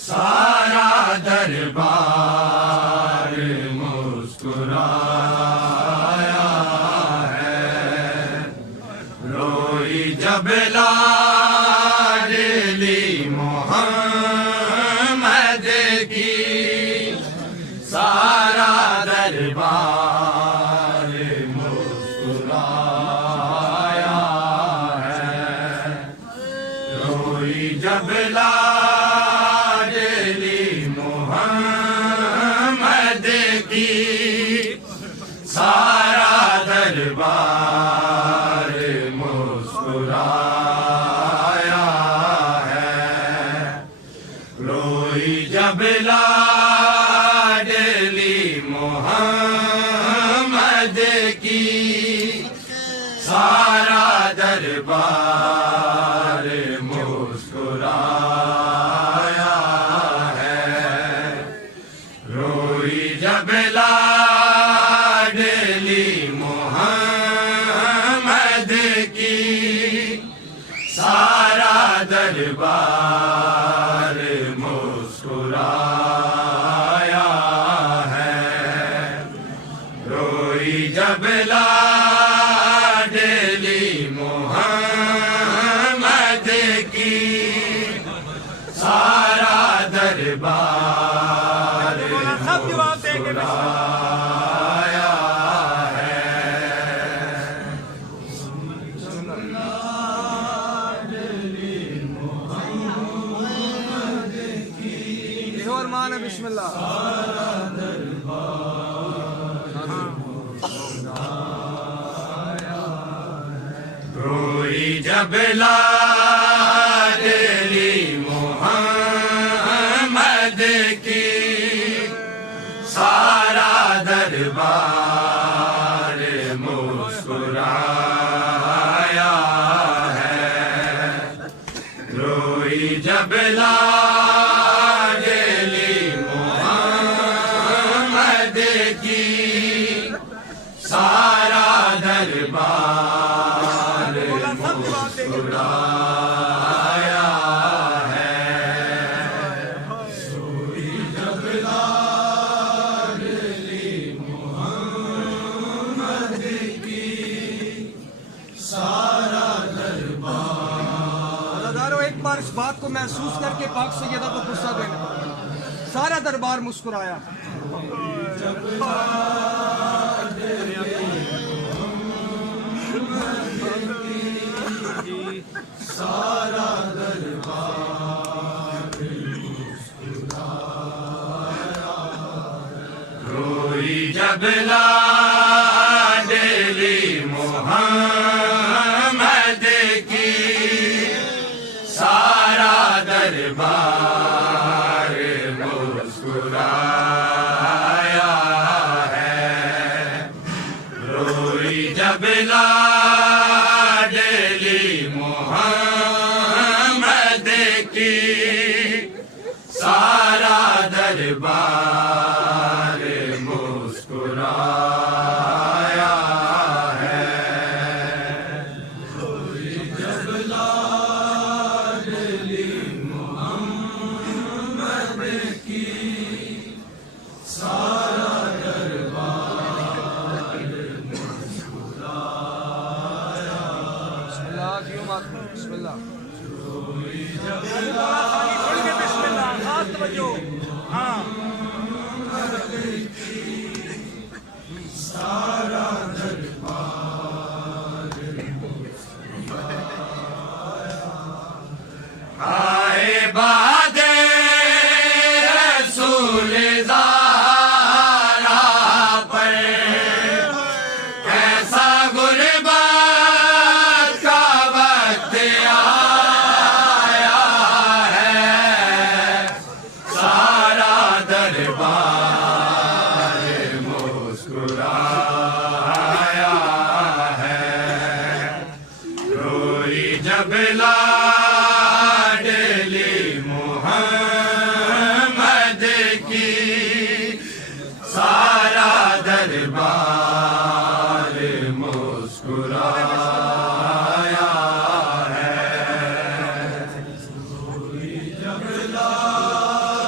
سارا دربار مسکرایا ہے، روئی جب لاڈلی محمد کی، سارا دربار مسکرایا ہے، روئی جب لاڈلی محمد کی، سارا دربار مسکرایا ہے، روئی جب لاڈلی محمد کی، سارا دربار مسکرایا ہے، روئی جب لاڈلی محمد کی، سارا دربار مسکرایا ہے، روئی جب لاڈلی محمد کی، سارا دربار مسکرایا ہے۔ بسم اللہ روئی جب لاڈلی محمد کی، سارا دربار مسکرایا ہے، روئی جب لاڈلی محمد کی، سارا دربار مسکرایا ہے، روئی جب لاڈلی محمد کی، سارا دربار۔ ہزاروں ایک بار اس بات کو محسوس کر کے پاک سیدہ کو غصہ دینا، سارا دربار مسکرایا۔ سارا دربار مسکرایا، روئی جب لاڈلی محمد کی، سارا دربار مسکرایا ہے، روئی جب لاڈلی محمد کی، سارا دربار مسکرایا ہے، روئی جب لاڈلی محمد کی، سارا دربار مسکرایا، بسم اللہ جیو مات بسم اللہ روئی جب بسم اللہ خاص توجہ ہاں سارا دربار آئے باد رسول زارا پر، کیسا غربت کا وقت آیا ہے، سارا دربار مسکرایا ہے، روئی جب لاڈلی محمد کی، سارا دربار مسکرایا ہے، روئی جب لاڈلی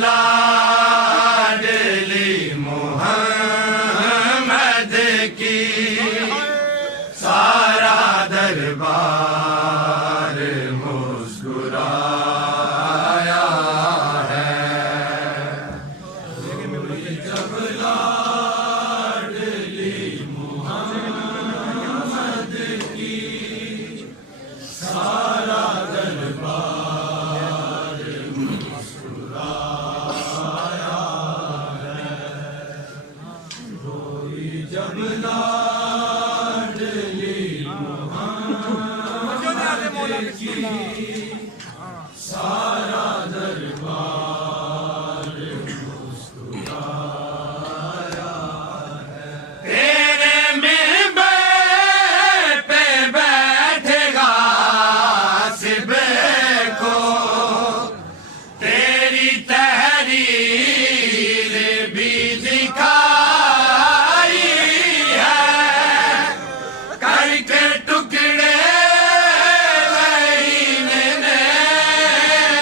लाडली मोहम्मद की सारा दरबार मुस्कुराया है। जब लाडली मोहम्मद की सारा दरबार मुस्कुराया है। रोई जब लाडली मोहम्मद की सारा दरबार मुस्कुराया है। तेरे मिंबर पे बैठेगा सिबे को तेरी तहरीर भी दिखाई है। करके टुकड़े महीने ने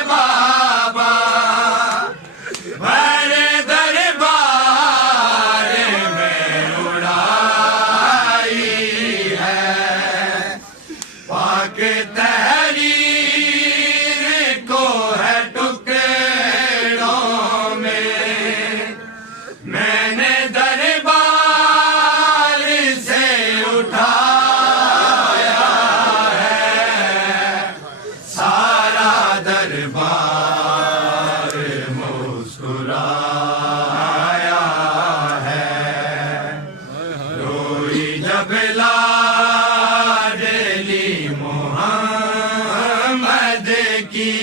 बाबा बड़े दरबार में उड़ाई है। पाक तहरीर को है टुकड़ों में मैंने दरबार से उठाया है। सारा दरबार मुस्कुराया है। रोई जब लाडली मोहम्मद की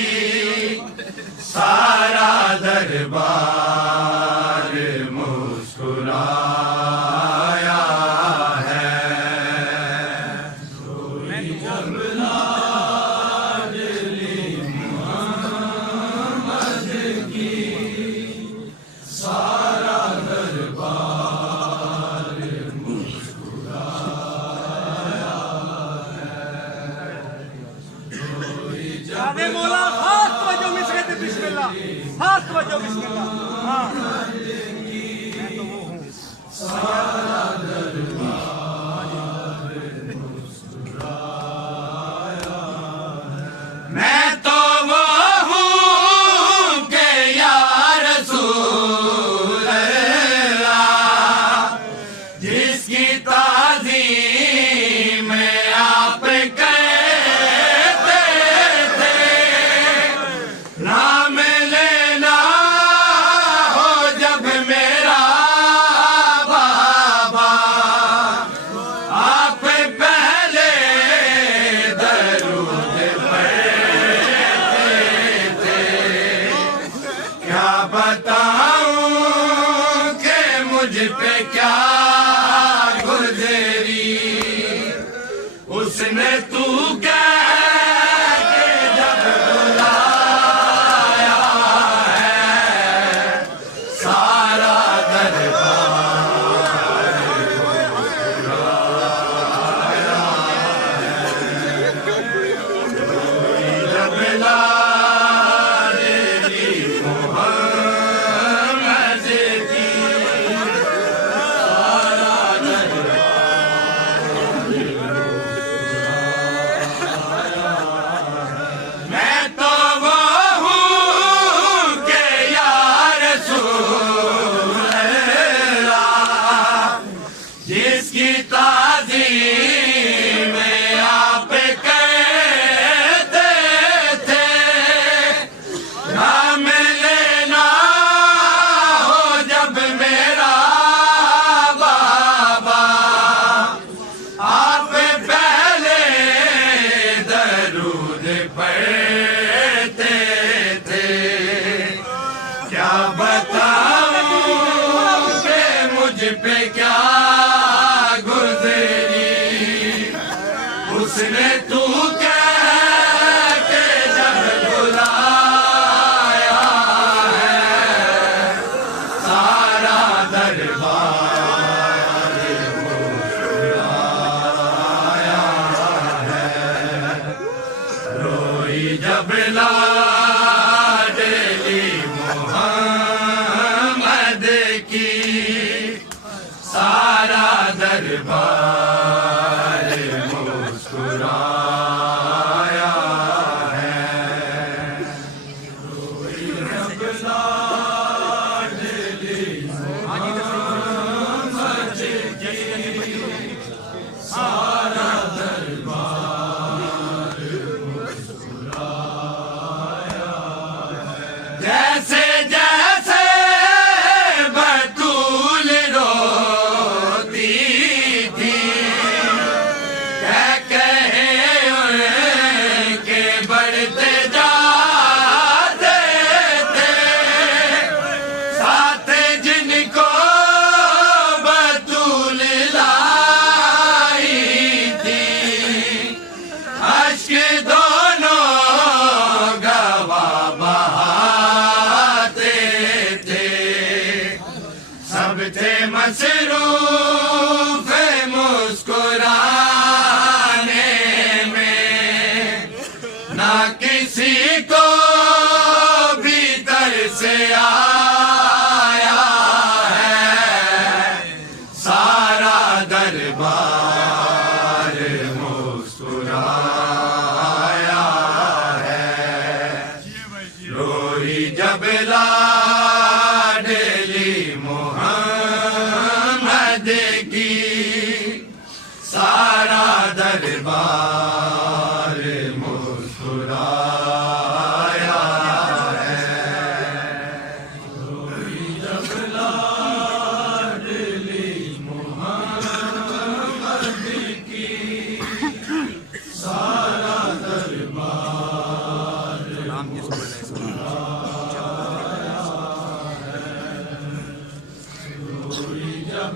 सारा दरबार मुस्कुराया है। रोई जब लाडली मोहम्मद की सारा दरबार मुस्कुराया है। रोई जब आगे मौला खास तवज्जो मिसरे थे बिस्मिल्लाह खास तवज्जो बिस्मिल्लाह। हाँ मैं तो वो हूँ सारा दरबार मुस्कुराया है। मैं तो वो हूँ कि या रसूल अल्लाह जिसकी ताज़ीम आप करते थे। नाम लेना हो जब मेरा बाबा आप पहले दरूद पढ़ते थे। क्या बताऊं कि मुझ पे क्या गुजरी उसने तू कह के जब बुलाया है। सारा दरबार मुस्कुराया है। जब लाडली मोहम्मद की सारा मैं तो वो हूँ कि या रसूल अल्लाह जिसकी ताज़ीम आप करते थे। नाम लेना हो जब मेरा बाबा आप पहले दरूद पढ़ते थे। क्या बताऊं कि मुझ पे क्या गुजरी उसने तू कह के जब बुलाया है। सारा दरबार मुस्कुराया है। रोई जब लाडली मोहम्मद کسی کو بھیتر سے آیا ہے سارا دربار مسکرایا ہے روئی جب لاڈلی محمد کی سارا دربار مسکرایا ہے روئی جب لاڈلی محمد کی سارا دربار مسکرایا ہے روئی جب